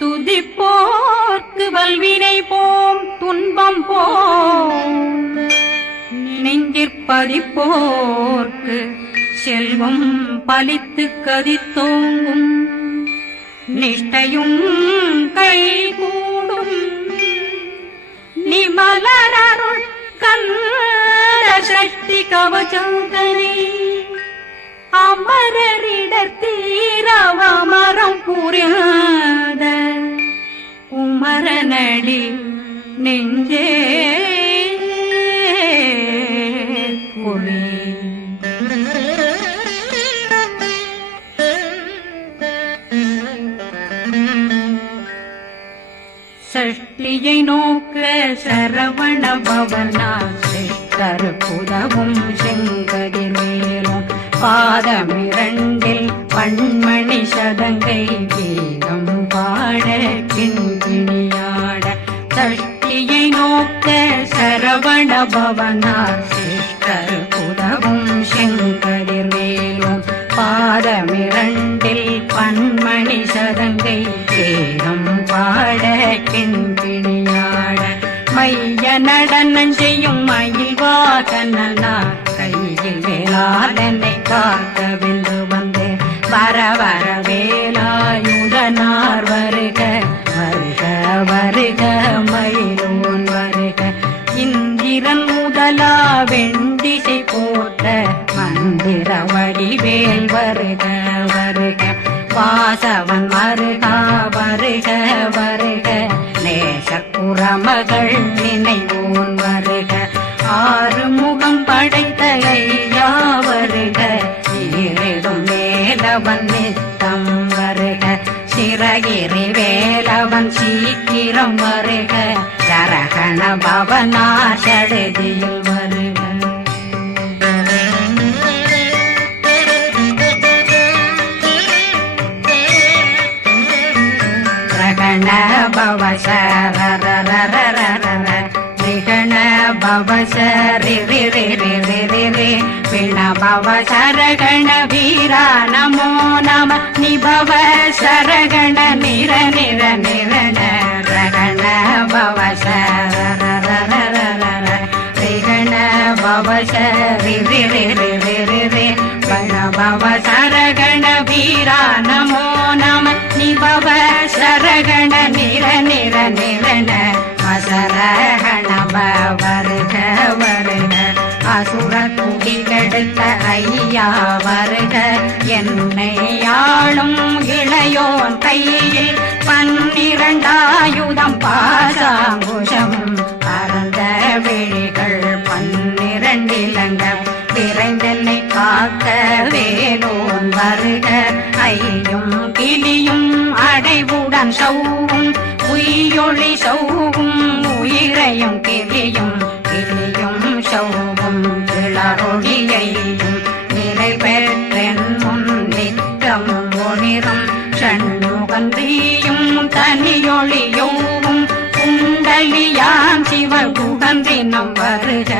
துதிப்போர்க்கு வல்வினை போம் துன்பம் போம் நெஞ்சிற்பதிப்போர்க்கு செல்வம் பலித்து கதித்தோங்கும் நிஷ்டையும் கைகூடும் நிமலரருள் கந்த சக்தி கவசந்தனை அமரரிடத்தீரவமரம் புரியாத குமரனடி நெஞ்சே குழி சஷ்டியை நோக்க சரவண பவனா சிஷ்டர் புதவும் செங்கதிர் மேலும் பாதமிரண்டில் பண்மணி சதங்கை கீதம் பாட கிண்கிணியாட சஷ்டியை நோக்க சரவண பவனா சிஷ்டர் புதவும் செங்கதிர் மேலும் பாதமிரண்டில் பண்மணி சதங்கை கீதம் பாட கிண்கிணியாட மைய நடனம் செய்யும் மயில் வாகனா கையில் வேளாளனை காக்க வென்று வந்து வர வர வேலாயுதனார் வருக வருக வருக மயிலோன் வருக இந்திரன் முதலா வெண்டிசை போட்ட மந்திர வடிவேல் வருக வருக வாசவன் வருகா வருக வருக நேசக்குறமகள் நினைவோன் வருக ஆறுமுகம் படைத்த ஐயா வருக ஈரிடும் வேலவன் நித்தம் வருக சிறகிரி வேலவன் சீக்கிரம் வருக சரகண பவனா சடுதியில் வருக ரகண பவ சரரரரரரர விகண பவ சரி ரி ரி ரி ரி ரி ரி விண பவ சரகண வீரா நமோ நம நிபவ சரகண நிர நிர நிரண ரகண பவ சரரரரரர விகண பவ சரி ரி ரி ரி ரி ரி ரி வண பவ சரகண வீரா நமோ நம நிபவ சரகண நிர நிர நிரண அசரகண வருக வருக அசுர குடிகெடுத்த ஐயா வருக என்னை ஆளும் இளையோன் கையில் 12 பாசாங்குஷம் பரந்த விழிகள் 12 இலங்க விரைந்தென்னை காக்க வேலோன் வருக ஐயும் கிளியும் அடைவுடன் சௌவும் உயிரொளி சௌவும் உயிரையும் கிளியும் கிளியும் சௌவும் கிளரொளியையும் நிலை பெற்றென் முன் நித்தம் ஒளிரும் ஷண்முகந்தியும் தனியொளியோவும் குண்டலியான் சிவ குகந்தினம் வருக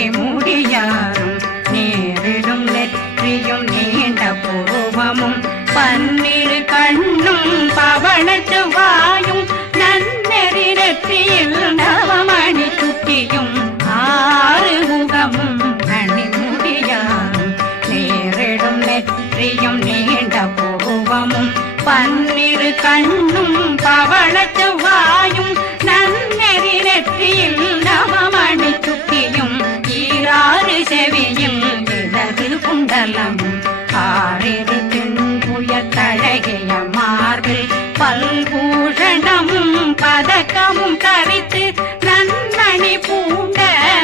மணிமுடியாரும் நேரிடும் நெற்றியும் நீண்ட பூர்வமும் 12 கண்ணும் பவனத்து வாயும் நன்னெறி நெற்றியில் நவமணி சுட்டியும் 6 முகமும் மணிமுடியாரும் நேரிடும் நெற்றியும் நீண்ட பூர்வமும் 12 கண்ணும் பவனத்து வாயும் நன்னெறி நெற்றியில் நவமணி சுட்டியும் 6 செவியும் இடது குண்டலமும் 6 தின்புயத்தழகிய மார்பில் பல்பூஷணமும் பதக்கமும் தரித்து நன்மணி பூண்ட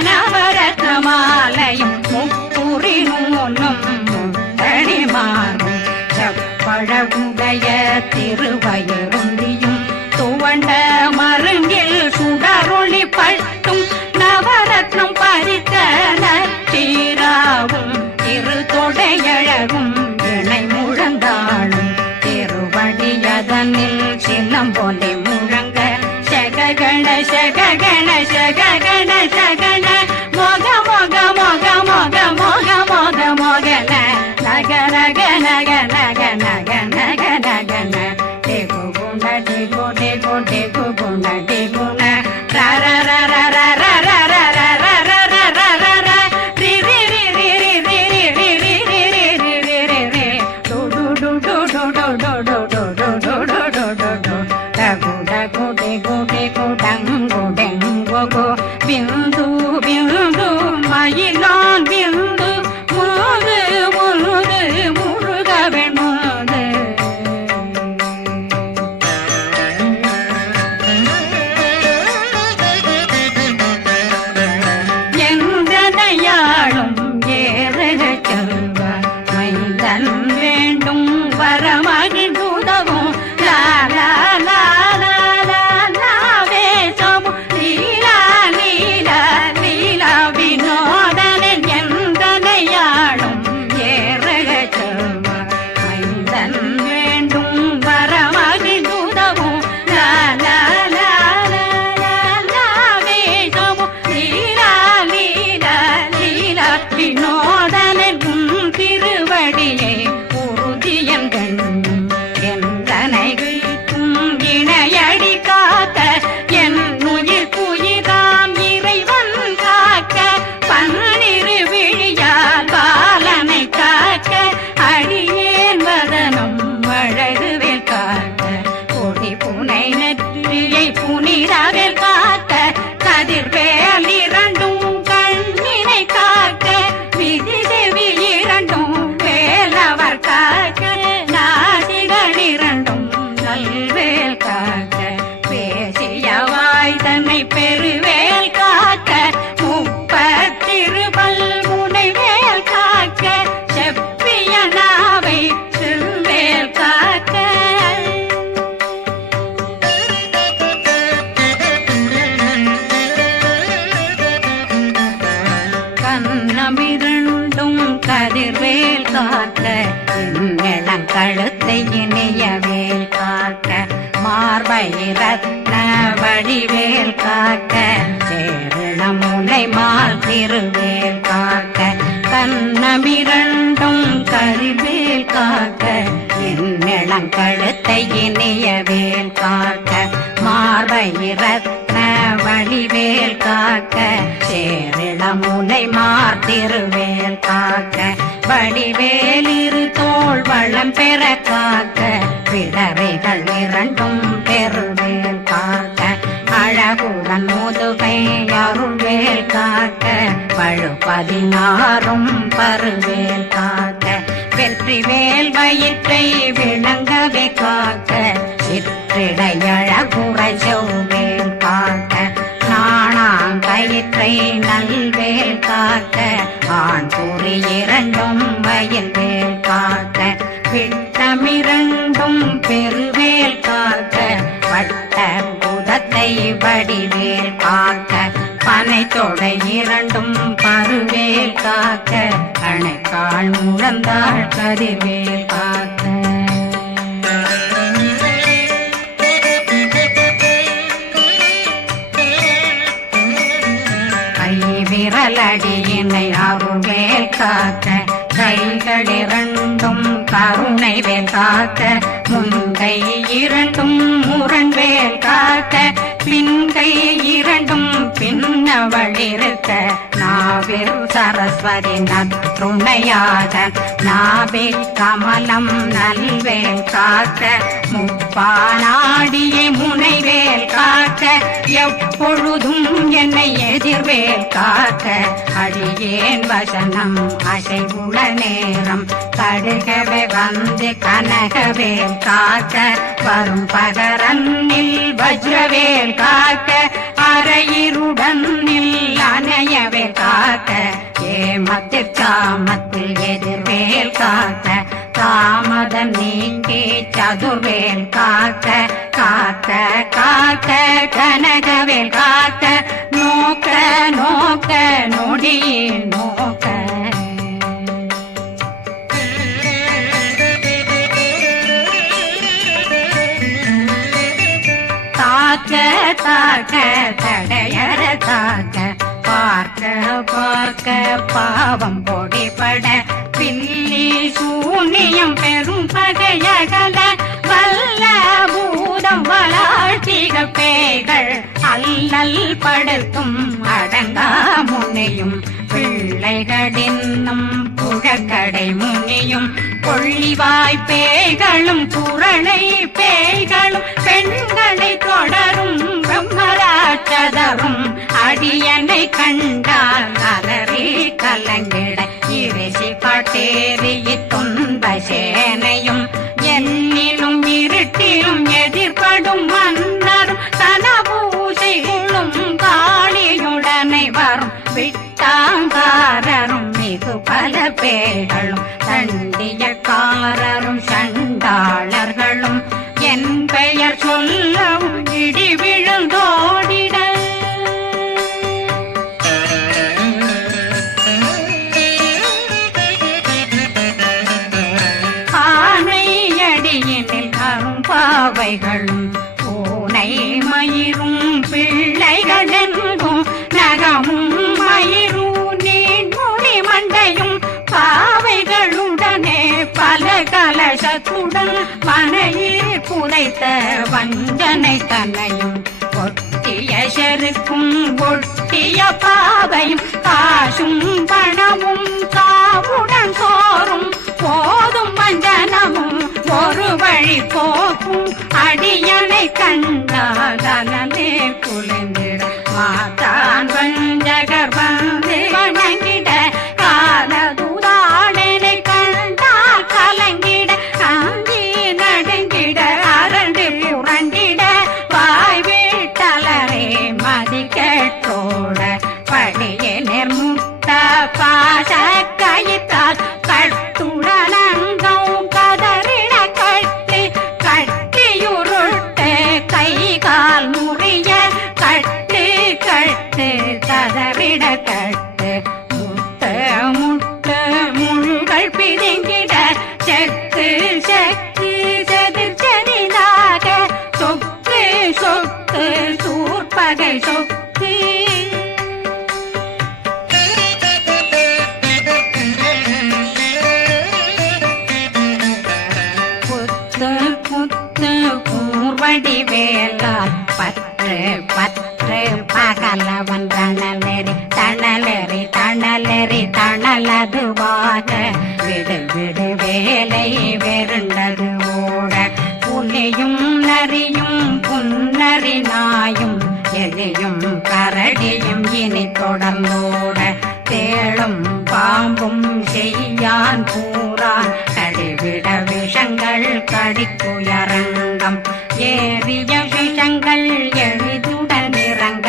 நவரத்ன மாலையும் முப்புரி நூலும் முத்தணிமாரும் செப்பழகுடைய திருவயருந்தியும் துவண்ட மருங்கில் சுடரொளி பட்டும் நவரத்னம் பறித்த நச்சீராவும் இரு தொடையழகும் இணை முழந்தாளும் திருவடியதனில் சின்னம் போலே முழங்க சககண சககண சககண சகண நக நக நக நக நக நக ந டேகு குண டேகு டேகு டேகு குண டேகு ந ர ர ர ர ர ர ர ர ர ர ர ர ர ர ர ரி ரி ரி ரி ரி ரி ரி ரி ரி ரி ரி ரி ரி ரி ரி டு டு டு டு டு டு டு டு டு டு டு டு டு டு டு டகு டகு டேகு டேகு டங்கு டெங்கு கு பிந்து பிந்து மயிலான் பிந்து முது முது முருகவன் முது எந்தனையாளும் ஏறுக செல்வ மைந்தன் வேண்டும் வரமகிழ்ந்துதவும் லா லா லா லா லா லாவேசமு லீலா லீலா லீலா வினோதனன் எந்தனையாளும் ஏறுக செல்வ மைந்தன் வேண்டும் வரமகிழ்ந்துதவும் லா லா லா லா லா லாவேசமு லீலா லீலா லீலா வினோதனன் உன் திருவடியை உறுதியன் கண்ணும் எந்தனைகளுக்கும் இணையடி காக்க என் உயிர் புயிராம் இறைவன் காக்க பன்னிரு விழியால் பாலனை காக்க அடியேன் வதனம் அழகுவேல் காக்க கொடி புனை நெற்றியை புனிதவேல் காக்க கதிர்வேல் இரண்டும் கண்ணினை காக்க விதி செவி இரண்டும் வேலவர் காக்க நாசிகள் இரண்டும் நல்வேல் காக்க பேசிய வாய் தன்னை பெருவேல் காக்க முப்பத்திருபல் முனைவேல் காக்க செப்பிய நாவை செல்வேல் காக்க கண்ணமிரண்டும் கதிர்வேல் காக்க இளம் கழுத்தை இனியவேல் காக்க மார்பை ரத்ன வடிவேல் காக்க சேரணம் முனை மால் திருவேல் காக்க கண்ணமிரண்டும் கதிர்வேல் காக்க இளம் கழுத்தை இனியவேல் காக்க மார்பை ரத்ன வடிவேல் காக்க சேரிளம் முனை மார்த்திருவேல் காக்க வடிவேல் இரு தோள் வளம் பெற காக்க பிடரைகள் இரண்டும் பெருவேல் காக்க அழகுடன் முதுகை அருள்வேல் காக்க பழு 16 பருவேல் காக்க வெற்றி வேல் வயிற்றை விளங்கவே காக்க சிற்றிடையழகுறை செவ்வேல் காக்க நாணாங்கயிற்றை நல்வேல் காக்க ஆண் குறி இரண்டும் வயல்வேல் காக்க விட்டமிரண்டும் பெருவேல் காக்க வட்ட புதத்தை வடிவேல் காக்க பனை தொடை இரண்டும் பருவேல் காக்க அணைக்கால் முழந்தாள் கதிர்வேல் காக்க விரலடியினை அருள்வேல் காக்க கைகள் இரண்டும் கருணை வேல் காக்க முன்கை இரண்டும் முரண்வேல் காக்க பின்கை இரண்டும் பின்னவளிருக்க நாவில் சரஸ்வதி நற்றுணையாக நாவில் கமலம் நல்வேல் காக்க முப்பானாடியை முனைவேல் காக்க எப்பொழுதும் என்னை எதிர்வேல் காக்க அடியேன் வசனம் அசைவுள நேரம் கடுகவே வந்து கனகவேல் காக்க வரும் பகரன்னில் வஜ்ரவேல் காக்க அரையிருடன் அணையவே காக்க ஏமத்தில் சாமத்தில் எதிர்வேல் காக்க தாமதம் நீக்கி சதுர்வேல் காக்க காக்க காக்க கனகவேல் காக்க நோக்க நோக்க நொடியில் நோக்க தாக்க தாக்க தடையற தாக்க பார்க்க பார்க்க பாவம் பொடிபட பில்லி சூனியம் பெரும் பகையகல வல்ல பூதம் வளாட்டிக பேய்கள் அல்லல் படுத்தும் அடங்கா முனையும் பிள்ளைகளின்னும் புழக்கடை முனியும் கொள்ளிவாய் பேய்களும் குரளை பேய்களும் பெண்களை தொடரும் பிரம்மராட்சதரும் அடியனை கண்டால் அலறி கலங்கிட இறைசி காட்டேறி துன்ப சேனையும் என்னிலும் இருட்டிலும் எதிர்படும் மன்னரும் தனபூசைகளும் காளியுடனை வரும் விட்டாங்காரரும் மிகு பல பேர்களும் தண்டியக்காரரும் சண்டாளர்களும் என் பெயர் சொல்லவும் இடி விழுந்தோடிட ஆனையடியினில் அரும்பாவைகளும் பூனை மயிரும் பிள்ளைகளெங்கும் நகமும் மயிரும் நீண்முடி மண்டையும் பாவைகளுடனே பல கலசத்துடன் மனையில் புதைத்த வஞ்சனை தன்னையும் ஒட்டிய செருக்கும் ஒட்டிய பாவையும் காசும் பணமும் காவுடன் சோறும் போதும் வஞ்சனமும் ஒரு வழி போக்கும் அடியனை கண்டாலே குளிந்திட மாதான் வஞ்சகர் வந்து வணங்கிட காலதுதாடனை கண்டால் கலங்கிட காந்தி நடுங்கிட அரண்டு புரண்டிட வாய் வீட்டலரே மதி கேட்டோட படியே நிர்முட்ட பாச கயிற்றால் கட்டுடலங்கம் கதறிட கட்டி கட்டியுருட்டு கை கால் முறிய கட்டு கட்டு கதறிட கட்டு முட்ட முட்ட முள்கள் பிதுங்கிட செக்கு செக்கு செதிர் செதிலாக சொக்கு சொக்கு சூர்பகை சொக்கு புத்து புத்து கூர்வடி வேலால் பற்று பற்று பகலவன் தணலெறி தணலெறி தணலெறி தணலதுவாக விடு விடு வேலை வெருண்டது ஓட புலியும் நரியும் புன்னரி நாயும் எலியும் கரடியும் இனி தொடர்ந்தோட தேளும் பாம்பும் செய்யான் கூறான் கடிவிட விஷங்கள் கடிக்குயரங்கம் ஏறிய விஷங்கள் எளிதுடன் இறங்க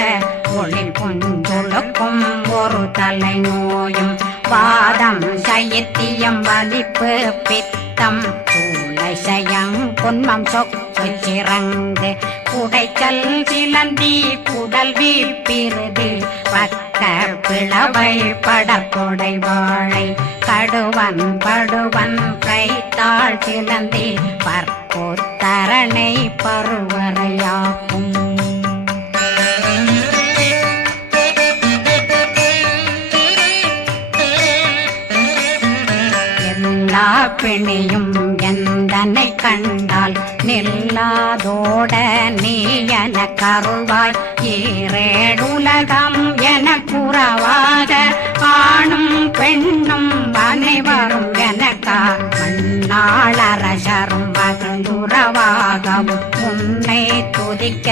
ஒளி புஞ்சொழுக்கும் ஒரு தலை நோயும் வாதம் சைத்தியம் வலிப்பு பித்தம் சயம் பொன்மம் சொக்கு சிறங்கு குடைச்சல் சிலந்தி குடல் வீழ்பிருது பக்க பிளவை படற்கொடை வாழை கடுவன் படுவன் கைத்தாள் சிலந்தி பற்போத்தரணை பருவரையாக்கும் எல்லா பிணியும் எந்தனை கண்டால் நில்லாதோட நீ என கருள்வாய் ஈரேடுலகம் என குறவாக ஆணும் பெண்ணும் அனைவரும் எனக்கா மண்ணாளரசரும் மகிழ்ந்துறவாகவும் உன்னை துதிக்க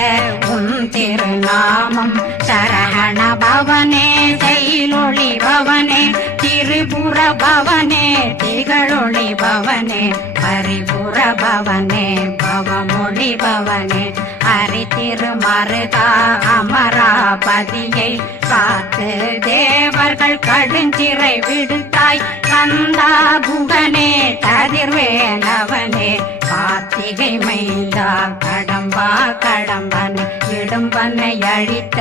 உன் திருநாமம் சரகண பவனே செயலொளி பவனே திரிபுர பவனே திகழொளி பவனே பரிபுர பவனே பவமொழி பவனே ஹரி திருமருகா அமராபதியை காத்து தேவர்கள் கடுஞ்சிறை விடுத்தாய் கந்தா குகனே கதிர்வேலவனே கார்த்திகை மைந்தா கடம்பா கடம்பனை இடும்பனை அழித்த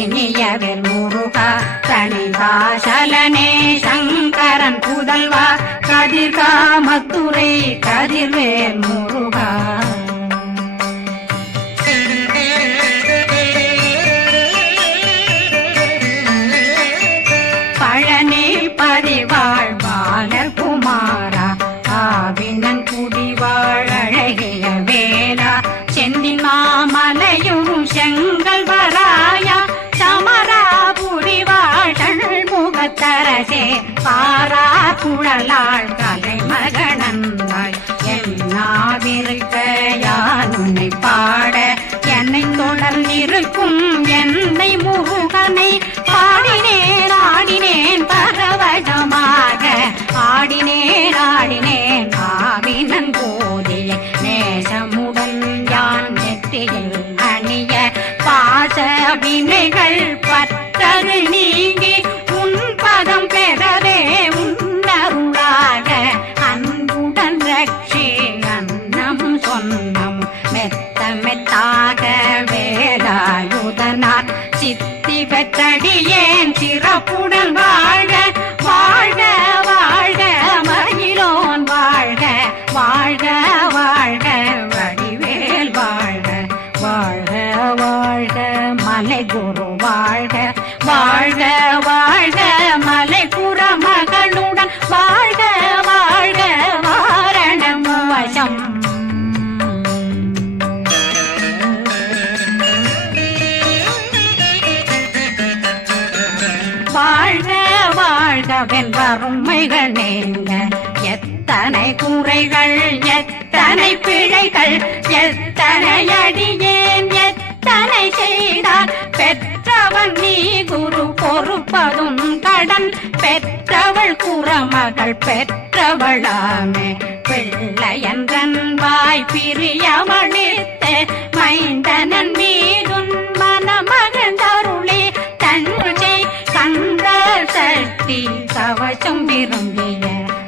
இனியவில் முருகா தனிவாசலனே சங்கரன் புதல்வா கதிர்காமத்துறை கதிர்வேல் முருகா மலையுறு செங்கல் வராயா சமராபுரி வாழல் முகத்தரசே பாரா குழலாள் கலை மகனந்தாய் என்னாவிருக்க யான் உன்னை பாட என்னை தொடர்ந்திருக்கும் என்னை முருகனை பாடினேன் ஆடினேன் பரவசமாக ஆடினேன் ஆடினேன் ஆவினன் போதிய நேசமுடன் யான் நெற்றியில் அணிய பாச வினைகள் பற்றது நீங்கி உன் பதம் பெறவே உன்னருளாக அன்புடன் ரட்சி அன்னம் சொன்னம் மெத்த மெத்தாக வேலாயுதனார் சித்தி பெற்றடியேன் சிறப்புடன் வாழ்க வாழ்க வாழ்க மகிழோன் வாழ்க வாழ்க வாழ்க வடிவேல் வாழ்க வாழ்க வாழ்க மலை குரு வாழ்க வாழ்க வாழ்க மலை புற மகளுடன் வாழ்க வாழ்க வாரணம் வசம் வாழ்க வாழ்க வென்றருமைகள் நீங்க எத்தனை குறைகள் எத்தனை பிழைகள் எத்தனை அடியேன் எத்தனை செய்தார் பெற்றவன் நீ குரு பொறுப்பதும் கடன் பெற்றவள் குறமகள் பெற்றவளாமே பிள்ளையன்றன் வாய் பிரியமளித்த மைந்தனன் மீதுன் மனமகந்தருளே தன்னை கந்த சக்தி கவசம் விரும்பிய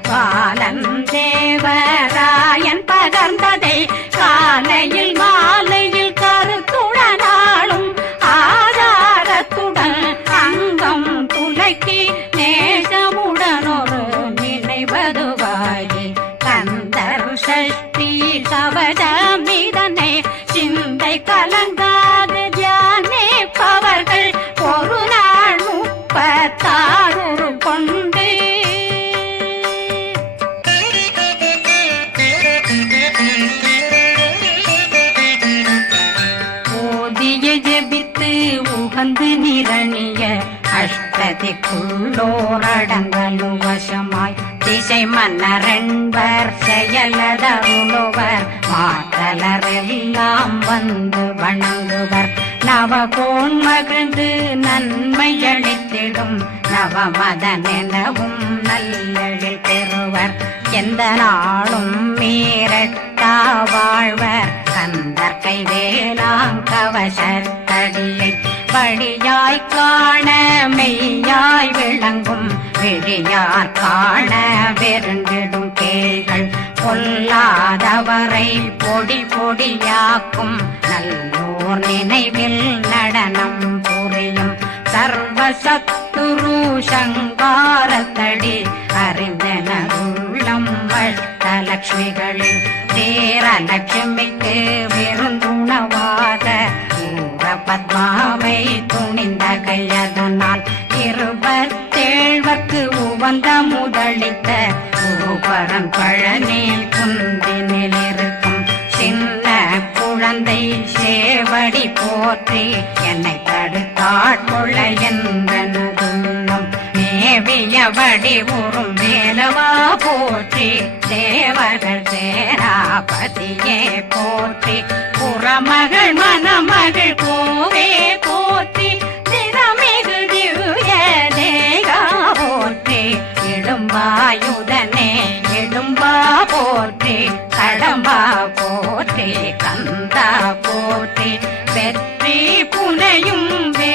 பாலன் தேவராயன் பகர்ந்ததை காலையில் மாலையில் கருத்துடனாலும் ஆதாரத்துடன் அங்கம் துலக்கி நேசமுடன் ஒரு நினைவதுவாகி கந்தர் சஷ்டி கவசம் இதனை சிந்தை கலங்காது தியானிப்பவர்கள் ஒரு நாள் 36 கொண்டு ஓதிய ஜெபித்து உகந்து நிரணிய அஷ்டதிக்குள்ளோரடங்கலும் வசமாய் திசை மன்னரென்பர் செயலதருளுவர் மாற்றலரெல்லாம் வந்து வணங்குவர் நவகோன் மகிழ்ந்து நன்மை அளித்திடும் நவமதனெனவும் நல்லெழில் பெறுவர் எந்த நாளும் மீறட்டா வாழ்வர் கந்தர் கைவேலாங்கவசத்தடியை வழியாய் காண மெய்யாய் விளங்கும் விழியார் காண வெருண்டிடும் கேள்கள் பொல்லாதவரை பொடி பொடியாக்கும் நல்லோர் நினைவில் நடனம் புரியும் சர்வசத்துரு சங்காரத்தடி அறிந்தனருள்ளம் வட்டலட்சுமிகளில் தேரலட்சுமிக்கு விருந்துணவாத ஊர பத்மாவை துணிந்த கையதனால் 27 உவந்த முதலித்த ஊபரன் பழனில் குந்தினில் இருக்கும் சின்ன குழந்தை சேவடி போற்றி என்னை தடுத்தாட்கொள்ள என்றனதுள்ளம் மேவியபடி உறும் வேலவா போற்றி தேவர்கள் சேராபதியே போற்றி புறமகள் மணமகள் கோவே போற்றி திறமிகு திவ்ய தேகா போற்றி இடும்பாயுதனே இடும்பா போற்றி கடம்பா போற்றி கந்தா போற்றி வெற்றி புனையும் வே